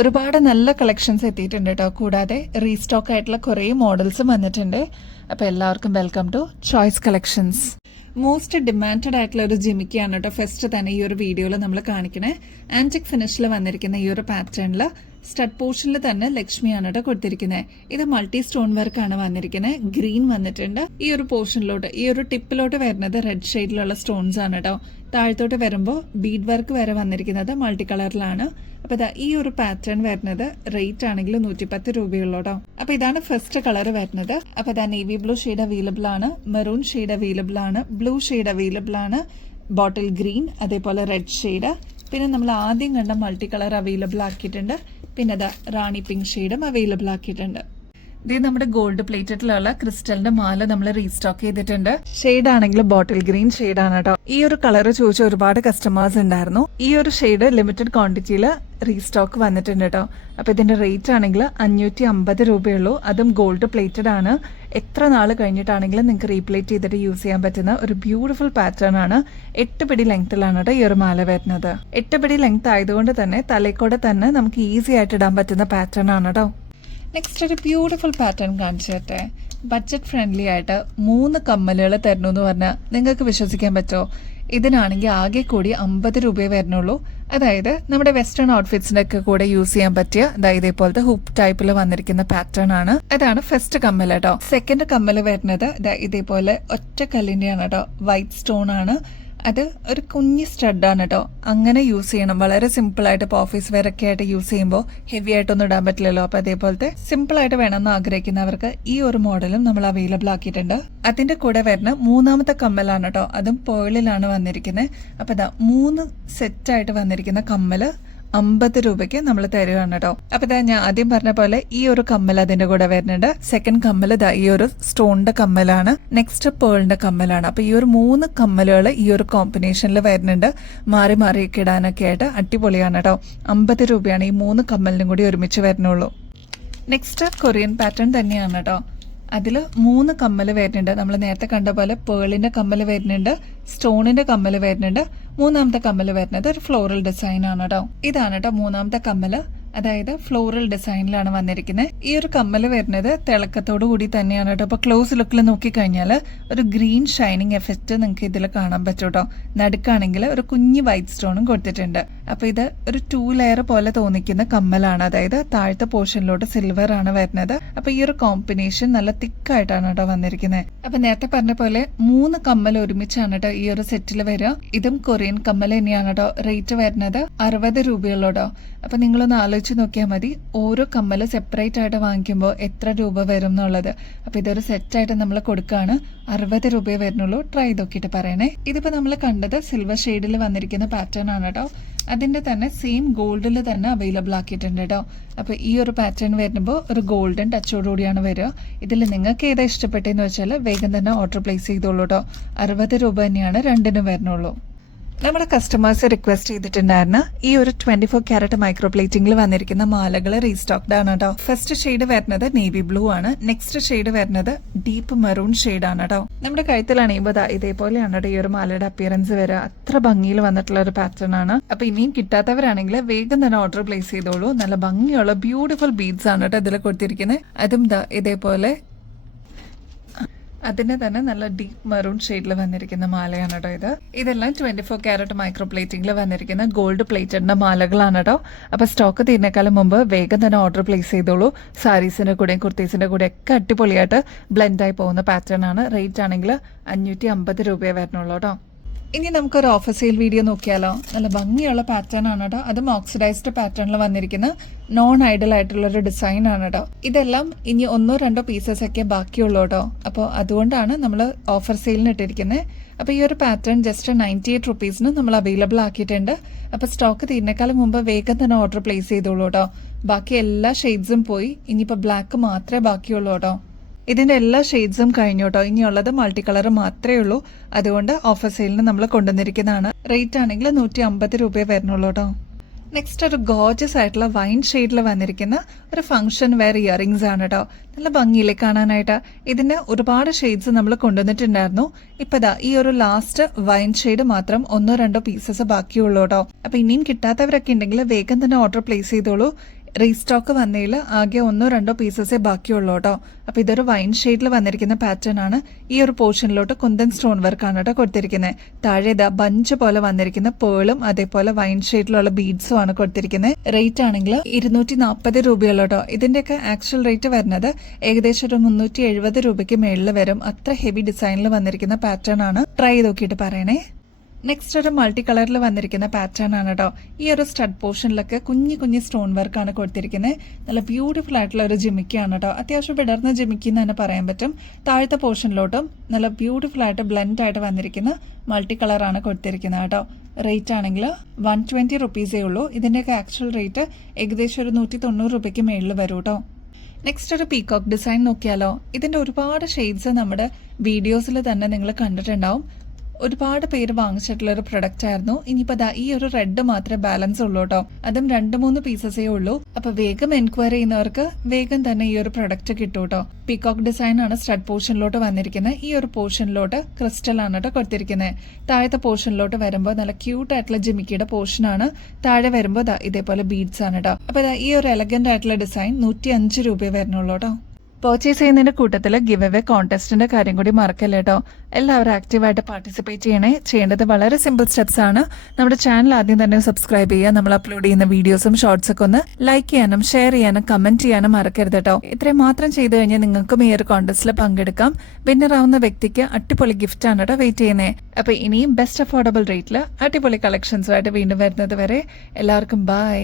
ഒരുപാട് നല്ല കളക്ഷൻസ് എത്തിയിട്ടുണ്ട് കേട്ടോ. കൂടാതെ റീസ്റ്റോക്ക് ആയിട്ടുള്ള കുറേ മോഡൽസും വന്നിട്ടുണ്ട്. അപ്പോൾ എല്ലാവർക്കും welcome to Choice collections. Most demanded ആയിട്ടുള്ള ഒരു ജിമിക്കിയാണ് കേട്ടോ ഫസ്റ്റ് തന്നെ ഈ ഒരു വീഡിയോയിൽ നമ്മൾ കാണിക്കണേ. ആന്റിക് ഫിനിഷിൽ വന്നിരിക്കുന്ന ഈ ഒരു പാറ്റേണിൽ സ്റ്റഡ് പോർഷനിൽ തന്നെ ലക്ഷ്മിയാണ് കേട്ടോ കൊടുത്തിരിക്കുന്നത്. ഇത് മൾട്ടി സ്റ്റോൺ വർക്കാണ് വന്നിരിക്കുന്നത്. ഗ്രീൻ വന്നിട്ടുണ്ട്. ഈ ഒരു പോർഷനിലോട്ട് ഈ ഒരു ടിപ്പിലോട്ട് വരുന്നത് റെഡ് ഷെയ്ഡിലുള്ള സ്റ്റോൺസ് ആണ് കേട്ടോ. താഴത്തോട്ട് വരുമ്പോൾ ബീഡ് വർക്ക് വരെ വന്നിരിക്കുന്നത് മൾട്ടി കളറിലാണ്. അപ്പൊ ഈ ഒരു പാറ്റേൺ വരുന്നത് റേറ്റ് ആണെങ്കിൽ 110 രൂപയുള്ളൂ കേട്ടോ. അപ്പൊ ഇതാണ് ഫസ്റ്റ് കളർ വരുന്നത്. അപ്പൊ നേവി ബ്ലൂ ഷെയ്ഡ് അവൈലബിൾ ആണ്, മെറൂൺ ഷെയ്ഡ് അവൈലബിൾ ആണ്, ബ്ലൂ ഷെയ്ഡ് അവൈലബിൾ ആണ്, ബോട്ടിൽ ഗ്രീൻ, അതേപോലെ റെഡ് ഷെയ്ഡ്, പിന്നെ നമ്മൾ ആദ്യം കണ്ട മൾട്ടി കളർ അവൈലബിൾ ആക്കിയിട്ടുണ്ട്. പിന്നെ റാണി പിങ്ക് ഷെയ്ഡും അവൈലബിൾ ആക്കിയിട്ടുണ്ട്. ഇത് നമ്മുടെ ഗോൾഡ് പ്ലേറ്റഡിലുള്ള ക്രിസ്റ്റലിന്റെ മാല നമ്മൾ റീസ്റ്റോക്ക് ചെയ്തിട്ടുണ്ട്. ഷെയ്ഡ് ആണെങ്കിൽ ബോട്ടിൽ ഗ്രീൻ ഷെയ്ഡ് ആണ് കേട്ടോ. ഈ ഒരു കളർ ചോദിച്ച ഒരുപാട് കസ്റ്റമേഴ്സ് ഉണ്ടായിരുന്നു. ഈ ഒരു ഷെയ്ഡ് ലിമിറ്റഡ് ക്വാണ്ടിറ്റിയിൽ റീസ്റ്റോക്ക് വന്നിട്ടുണ്ട് കേട്ടോ. അപ്പൊ ഇതിന്റെ റേറ്റ് ആണെങ്കിൽ 550 രൂപയുള്ളൂ. അതും ഗോൾഡ് പ്ലേറ്റഡ് ആണ്. എത്ര നാൾ കഴിഞ്ഞിട്ടാണെങ്കിലും നിങ്ങൾക്ക് റീപ്ലേറ്റ് ചെയ്തിട്ട് യൂസ് ചെയ്യാൻ പറ്റുന്ന ഒരു ബ്യൂട്ടിഫുൾ പാറ്റേൺ ആണ്. 8 പിടി ലെങ്ത്തിലാണ് കേട്ടോ ഈ ഒരു മാല വരുന്നത്. 8 പിടി ലെങ്ത് ആയതുകൊണ്ട് തന്നെ തലയ്ക്കൂടെ തന്നെ നമുക്ക് ഈസി ആയിട്ട് ഇടാൻ പറ്റുന്ന പാറ്റേൺ ആണ് കേട്ടോ. നെക്സ്റ്റ് ഒരു ബ്യൂട്ടിഫുൾ പാറ്റേൺ കാണിച്ചു തരട്ടെ. ബഡ്ജറ്റ് ഫ്രണ്ട്ലി ആയിട്ട് 3 കമ്മലുകൾ തരണു എന്ന് പറഞ്ഞാൽ നിങ്ങൾക്ക് വിശ്വസിക്കാൻ പറ്റുമോ? ഇതിനാണെങ്കിൽ ആകെ കൂടി 50 രൂപയെ വരുന്നുള്ളൂ. അതായത് നമ്മുടെ വെസ്റ്റേൺ ഔട്ട്ഫിറ്റ്സിന്റെ ഒക്കെ കൂടെ യൂസ് ചെയ്യാൻ പറ്റിയ ഇതേപോലത്തെ ഹുപ്പ് ടൈപ്പിൽ വന്നിരിക്കുന്ന പാറ്റേൺ ആണ്. അതാണ് ഫസ്റ്റ് കമ്മൽ കേട്ടോ. സെക്കൻഡ് കമ്മൽ വരുന്നത് ഇതേപോലെ ഒറ്റ കല്ലിന്റെയാണ് കേട്ടോ. വൈറ്റ് സ്റ്റോൺ ആണ്. അത് ഒരു കുഞ്ഞ് സ്റ്റഡാണ് കേട്ടോ. അങ്ങനെ യൂസ് ചെയ്യണം. വളരെ സിമ്പിൾ ആയിട്ട് ഇപ്പോൾ ഓഫീസ് വെയർ ഒക്കെ ആയിട്ട് യൂസ് ചെയ്യുമ്പോൾ ഹെവി ആയിട്ടൊന്നും ഇടാൻ പറ്റില്ലല്ലോ. അപ്പൊ അതേപോലത്തെ സിമ്പിൾ ആയിട്ട് വേണമെന്ന് ആഗ്രഹിക്കുന്നവർക്ക് ഈ ഒരു മോഡലും നമ്മൾ അവൈലബിൾ ആക്കിയിട്ടുണ്ട്. അതിന്റെ കൂടെ വരുന്ന 3ാമത്തെ കമ്മലാണ് കേട്ടോ. അതും പേളിലാണ് വന്നിരിക്കുന്നത്. അപ്പൊ 3 സെറ്റായിട്ട് വന്നിരിക്കുന്ന കമ്മല് 50 രൂപയ്ക്ക് നമ്മൾ തരുകയാണ് കേട്ടോ. അപ്പൊ ഞാൻ ആദ്യം പറഞ്ഞ പോലെ ഈ ഒരു കമ്മൽ അതിന്റെ കൂടെ വരുന്നുണ്ട്. സെക്കൻഡ് കമ്മൽ ഈ ഒരു സ്റ്റോണിന്റെ കമ്മലാണ്. നെക്സ്റ്റ് പേളിന്റെ കമ്മലാണ്. അപ്പൊ ഈ ഒരു 3 കമ്മലുകൾ ഈ ഒരു കോമ്പിനേഷനിൽ വരുന്നുണ്ട്. മാറി മാറിയൊക്കെ ഇടാനൊക്കെ ആയിട്ട് അടിപൊളിയാണ് കേട്ടോ. 50 രൂപയാണ് ഈ 3 കമ്മലിനും കൂടി ഒരുമിച്ച് വരുന്നുള്ളൂ. നെക്സ്റ്റ് കൊറിയൻ പാറ്റേൺ തന്നെയാണ് കേട്ടോ. അതിൽ 3 കമ്മല് വരുന്നുണ്ട്. നമ്മൾ നേരത്തെ കണ്ട പോലെ പേളിന്റെ കമ്മല് വരുന്നുണ്ട്, സ്റ്റോണിന്റെ കമ്മല് വരുന്നുണ്ട്. 3ാമത്തെ കമ്മല് വരുന്നത് ഒരു ഫ്ലോറൽ ഡിസൈൻ ആണ് കേട്ടോ. ഇതാണ് കേട്ടോ 3ാമത്തെ കമ്മല്. അതായത് ഫ്ലോറൽ ഡിസൈനിലാണ് വന്നിരിക്കുന്നത്. ഈ ഒരു കമ്മല് വരുന്നത് തിളക്കത്തോടു കൂടി തന്നെയാണ് കേട്ടോ. അപ്പൊ ക്ലോസ് ലുക്കിൽ നോക്കിക്കഴിഞ്ഞാൽ ഒരു ഗ്രീൻ ഷൈനിങ് എഫക്റ്റ് നിങ്ങൾക്ക് ഇതിൽ കാണാൻ പറ്റും കേട്ടോ. നടുക്കാണെങ്കിൽ ഒരു കുഞ്ഞ് വൈറ്റ് സ്റ്റോണും കൊടുത്തിട്ടുണ്ട്. അപ്പൊ ഇത് ഒരു 2 ലെയർ പോലെ തോന്നിക്കുന്ന കമ്മലാണ്. അതായത് താഴത്തെ പോർഷനിലോട്ട് സിൽവർ ആണ് വരുന്നത്. അപ്പൊ ഈ ഒരു കോമ്പിനേഷൻ നല്ല തിക്കായിട്ടാണ് കേട്ടോ വന്നിരിക്കുന്നത്. അപ്പൊ നേരത്തെ പറഞ്ഞ പോലെ 3 കമ്മൽ ഒരുമിച്ചാണ് കേട്ടോ ഈ ഒരു സെറ്റിൽ വരിക. ഇതും കൊറിയൻ കമ്മൽ തന്നെയാണ് കേട്ടോ. റേറ്റ് വരുന്നത് 60 രൂപയുള്ളൂ കേട്ടോ. അപ്പൊ നിങ്ങളൊന്ന് ആലോചിച്ച് നോക്കിയാൽ മതി, ഓരോ കമ്മല് സെപ്പറേറ്റ് ആയിട്ട് വാങ്ങിക്കുമ്പോൾ എത്ര രൂപ വരും എന്നുള്ളത്. അപ്പൊ ഇതൊരു സെറ്റായിട്ട് നമ്മൾ കൊടുക്കുകയാണ്. 60 രൂപയെ വരുന്നുള്ളൂ. ട്രൈ നോക്കിയിട്ട് പറയണേ. ഇതിപ്പോ നമ്മൾ കണ്ടത് സിൽവർ ഷെയ്ഡിൽ വന്നിരിക്കുന്ന പാറ്റേൺ ആണ് കേട്ടോ. അതിന്റെ തന്നെ സെയിം ഗോൾഡിൽ തന്നെ അവൈലബിൾ ആക്കിയിട്ടുണ്ട് കേട്ടോ. അപ്പൊ ഈ ഒരു പാറ്റേൺ വരുമ്പോൾ ഒരു ഗോൾഡൻ ടച്ചോടുകൂടിയാണ് വരിക. ഇതിൽ നിങ്ങൾക്ക് ഏതാ ഇഷ്ടപ്പെട്ടെന്ന് വെച്ചാൽ വേഗം തന്നെ ഓർഡർ പ്ലേസ് ചെയ്തോളൂ കേട്ടോ. 60 രൂപ തന്നെയാണ് രണ്ടിനും വരുന്നുള്ളൂ. നമ്മുടെ കസ്റ്റമേഴ്സ് റിക്വസ്റ്റ് ചെയ്തിട്ടുണ്ടായിരുന്ന ഈ ഒരു 24 ക്യാരറ്റ് മൈക്രോ പ്ലേറ്റിംഗിൽ വന്നിരിക്കുന്ന മാലകൾ റീസ്റ്റോക്ഡ് ആണ് കേട്ടോ. ഫസ്റ്റ് ഷെയ്ഡ് വരുന്നത് നേവി ബ്ലൂ ആണ്. നെക്സ്റ്റ് ഷെയ്ഡ് വരുന്നത് ഡീപ്പ് മെറൂൺ ഷെയ്ഡ് ആണ് കേട്ടോ. നമ്മുടെ കഴുത്തിൽ അണിയുമ്പോൾ ഇതേപോലെയാണ് കേട്ടോ ഈ ഒരു മാലയുടെ അപ്പിയറൻസ് വരിക. അത്ര ഭംഗിയിൽ വന്നിട്ടുള്ള ഒരു പാറ്റേൺ ആണ്. അപ്പൊ ഇനിയും കിട്ടാത്തവരാണെങ്കിൽ വേഗം തന്നെ ഓർഡർ പ്ലേസ് ചെയ്തോളൂ. നല്ല ഭംഗിയുള്ള ബ്യൂട്ടിഫുൾ ബീഡ്സ് ആണ് കേട്ടോ ഇതിൽ കൊടുത്തിരിക്കുന്നത്. അതും ഇതേപോലെ അതിന് തന്നെ നല്ല ഡീപ്പ് മെറൂൺ ഷെയ്ഡിൽ വന്നിരിക്കുന്ന മാലയാണ് കേട്ടോ ഇത്. ഇതെല്ലാം 24 ക്യാരറ്റ് മൈക്രോ പ്ലേറ്റിംഗിൽ വന്നിരിക്കുന്ന ഗോൾഡ് പ്ലേറ്റഡിന്റെ മാലകളാണ് കേട്ടോ. അപ്പൊ സ്റ്റോക്ക് തീരുന്നേക്കാളും മുമ്പ് വേഗം തന്നെ ഓർഡർ പ്ലേസ് ചെയ്തോളൂ. സാരീസിന്റെ കൂടെയും കുർത്തീസിന്റെ കൂടെ ഒക്കെ അടിപൊളിയായിട്ട് ബ്ലെൻഡായി പോകുന്ന പാറ്റേൺ ആണ്. റേറ്റ് ആണെങ്കിൽ 550 രൂപയെ വരുന്നുള്ളൂ കേട്ടോ. ഇനി നമുക്കൊരു ഓഫർ സെയിൽ വീഡിയോ നോക്കിയാലോ. നല്ല ഭംഗിയുള്ള പാറ്റേൺ ആണ് കേട്ടോ. അതും ഓക്സിഡൈസ്ഡ് പാറ്റേണിൽ വന്നിരിക്കുന്ന നോൺ ഐഡൽ ആയിട്ടുള്ള ഒരു ഡിസൈൻ ആണ് കേട്ടോ. ഇതെല്ലാം ഇനി 1-2 പീസസ് ഒക്കെ ബാക്കിയുള്ളൂ കേട്ടോ. അപ്പോൾ അതുകൊണ്ടാണ് നമ്മൾ ഓഫർ സെയിലിന് ഇട്ടിരിക്കുന്നത്. അപ്പോൾ ഈ ഒരു പാറ്റേൺ ജസ്റ്റ് 98 റുപ്പീസിന് നമ്മൾ അവൈലബിൾ ആക്കിയിട്ടുണ്ട്. അപ്പോൾ സ്റ്റോക്ക് തീരുന്നേക്കാളും മുമ്പ് വേഗം തന്നെ ഓർഡർ പ്ലേസ് ചെയ്തോളൂ കേട്ടോ. ബാക്കി എല്ലാ ഷെയ്ഡ്സും പോയി. ഇനിയിപ്പോൾ ബ്ലാക്ക് മാത്രമേ ബാക്കിയുള്ളൂ കേട്ടോ. ഇതിന്റെ എല്ലാ ഷെയ്ഡ്സും കഴിഞ്ഞു കേട്ടോ. ഇനിയുള്ളത് മൾട്ടി കളർ മാത്രമേ ഉള്ളൂ. അതുകൊണ്ട് ഓഫർ സെയിലിന് നമ്മൾ കൊണ്ടുവന്നിരിക്കുന്നതാണ്. റേറ്റ് ആണെങ്കിൽ 150 രൂപയെ വരുന്നുള്ളൂ കേട്ടോ. നെക്സ്റ്റ് ഒരു ഗോർജസ് ആയിട്ടുള്ള വൈൻ ഷെയ്ഡിൽ വന്നിരിക്കുന്ന ഒരു ഫംഗ്ഷൻ വെയർ ഇയറിംഗ്സ് ആണ് കേട്ടോ. നല്ല ഭംഗിയില്ലേ കാണാനായിട്ട്. ഇതിന്റെ ഒരുപാട് ഷെയ്ഡ്സ് നമ്മൾ കൊണ്ടുവന്നിട്ടുണ്ടായിരുന്നു. ഇപ്പൊ ഈ ഒരു ലാസ്റ്റ് വൈൻ ഷെയ്ഡ് മാത്രം 1-2 പീസസ് ബാക്കിയുള്ളൂ കേട്ടോ. അപ്പൊ ഇനിയും കിട്ടാത്തവരൊക്കെ ഉണ്ടെങ്കിൽ വേഗം തന്നെ ഓർഡർ പ്ലേസ് ചെയ്തോളൂ. റീസ്റ്റോക്ക് വന്നതിൽ ആകെ 1-2 പീസസേ ബാക്കിയുള്ളൂ കേട്ടോ. അപ്പോൾ ഇതൊരു വൈൻ ഷെയ്ഡിൽ വന്നിരിക്കുന്ന പാറ്റേൺ ആണ്. ഈ ഒരു പോർഷനിലോട്ട് കുന്തൻ സ്റ്റോൺ വർക്കാണ് കേട്ടോ കൊടുത്തിരിക്കുന്നത്. താഴെ ഇതാ ബഞ്ച് പോലെ വന്നിരിക്കുന്ന പേളും അതേപോലെ വൈൻ ഷെയ്ഡിലുള്ള ബീഡ്സും ആണ് കൊടുത്തിരിക്കുന്നത്. റേറ്റ് ആണെങ്കിൽ 240 രൂപയുള്ളൂ കേട്ടോ. ഇതിന്റെയൊക്കെ ആക്ച്വൽ റേറ്റ് വരുന്നത് ഏകദേശം ഒരു 370 രൂപയ്ക്ക് മേളിൽ വരും. അത്ര ഹെവി ഡിസൈനിൽ വന്നിരിക്കുന്ന പാറ്റേൺ ആണ്. ട്രൈ ചെയ്ത് നോക്കിയിട്ട് പറയണേ. നെക്സ്റ്റ് ഒരു മൾട്ടി കളറിൽ വന്നിരിക്കുന്ന പാറ്റേൺ ആണ് കേട്ടോ. ഈ ഒരു സ്റ്റഡ് പോർഷനിലൊക്കെ കുഞ്ഞു സ്റ്റോൺ വർക്കാണ് കൊടുത്തിരിക്കുന്നത്. നല്ല ബ്യൂട്ടിഫുൾ ആയിട്ടുള്ള ഒരു ജിമിക്കിയാണ് കേട്ടോ. അത്യാവശ്യം വിടർന്ന ജിമിക്കി എന്ന് തന്നെ പറയാൻ പറ്റും. താഴത്തെ പോർഷനിലോട്ടും നല്ല ബ്യൂട്ടിഫുൾ ആയിട്ട് ബ്ലെൻഡ് ആയിട്ട് വന്നിരിക്കുന്ന മൾട്ടി കളറാണ് കൊടുത്തിരിക്കുന്നത് കേട്ടോ. റേറ്റ് ആണെങ്കിൽ 120 റുപ്പീസേ ഉള്ളൂ. ഇതിൻ്റെയൊക്കെ ആക്ച്വൽ റേറ്റ് ഏകദേശം ഒരു 190 രൂപയ്ക്ക് മേളിൽ വരും കേട്ടോ. നെക്സ്റ്റ് ഒരു പീകോക്ക് ഡിസൈൻ നോക്കിയാലോ. ഇതിൻ്റെ ഒരുപാട് ഷെയ്ഡ്സ് നമ്മുടെ വീഡിയോസിൽ തന്നെ നിങ്ങൾ കണ്ടിട്ടുണ്ടാവും. ഒരുപാട് പേര് വാങ്ങിച്ചിട്ടുള്ള ഒരു പ്രൊഡക്റ്റ് ആയിരുന്നു. ഇനിയിപ്പോൾ ഈ ഒരു റെഡ് മാത്രമേ ബാലൻസ് ഉള്ളൂ കേട്ടോ. അതും 2-3 പീസസേ ഉള്ളൂ. അപ്പോൾ വേഗം എൻക്വയറി ചെയ്യുന്നവർക്ക് വേഗം തന്നെ ഈ ഒരു പ്രൊഡക്റ്റ് കിട്ടും കേട്ടോ. പീകോക്ക് ഡിസൈൻ ആണ് സ്റ്റഡ് പോർഷനിലോട്ട് വന്നിരിക്കുന്നത്. ഈ ഒരു പോർഷനിലോട്ട് ക്രിസ്റ്റൽ ആണ് കേട്ടോ കൊടുത്തിരിക്കുന്നത്. താഴത്തെ പോർഷനിലോട്ട് വരുമ്പോൾ നല്ല ക്യൂട്ട് ആയിട്ടുള്ള ജിമിക്കിയുടെ പോർഷനാണ്. താഴെ വരുമ്പോൾ ഇതേപോലെ ബീഡ്സ് ആണ് കേട്ടോ. അപ്പോൾ ഈ ഒരു എലഗന്റ് ആയിട്ടുള്ള ഡിസൈൻ 105 രൂപയെ വരുന്നുള്ളൂ കേട്ടോ. പർച്ചേസ് ചെയ്യുന്നതിന്റെ കൂട്ടത്തിൽ ഗിവ് അവേ കോൺടെസ്റ്റിന്റെ കാര്യം കൂടി മറക്കല്ലേ കേട്ടോ. എല്ലാവരും ആക്റ്റീവായിട്ട് പാർട്ടിസിപ്പേറ്റ് ചെയ്യണേ. ചെയ്യേണ്ടത് വളരെ സിമ്പിൾ സ്റ്റെപ്സ് ആണ്. നമ്മുടെ ചാനൽ ആദ്യം തന്നെ സബ്സ്ക്രൈബ് ചെയ്യുക. നമ്മൾ അപ്ലോഡ് ചെയ്യുന്ന വീഡിയോസും ഷോർട്സ് ഒക്കെ ഒന്ന് ലൈക്ക് ചെയ്യാനും ഷെയർ ചെയ്യാനും കമന്റ് ചെയ്യാനും മറക്കരുത് കേട്ടോ. ഇത്രയും മാത്രം ചെയ്തു കഴിഞ്ഞാൽ നിങ്ങൾക്കും ഈ ഒരു കോൺടെസ്റ്റിൽ പങ്കെടുക്കാം. വിന്നർ ആവുന്ന വ്യക്തിക്ക് അടിപൊളി ഗിഫ്റ്റ് ആണ് കേട്ടോ വെയിറ്റ് ചെയ്യുന്നത്. അപ്പൊ ഇനിയും ബെസ്റ്റ് അഫോർഡബിൾ റേറ്റിൽ അടിപൊളി കളക്ഷൻസുമായിട്ട് വീണ്ടും വരുന്നത് വരെ എല്ലാവർക്കും ബൈ.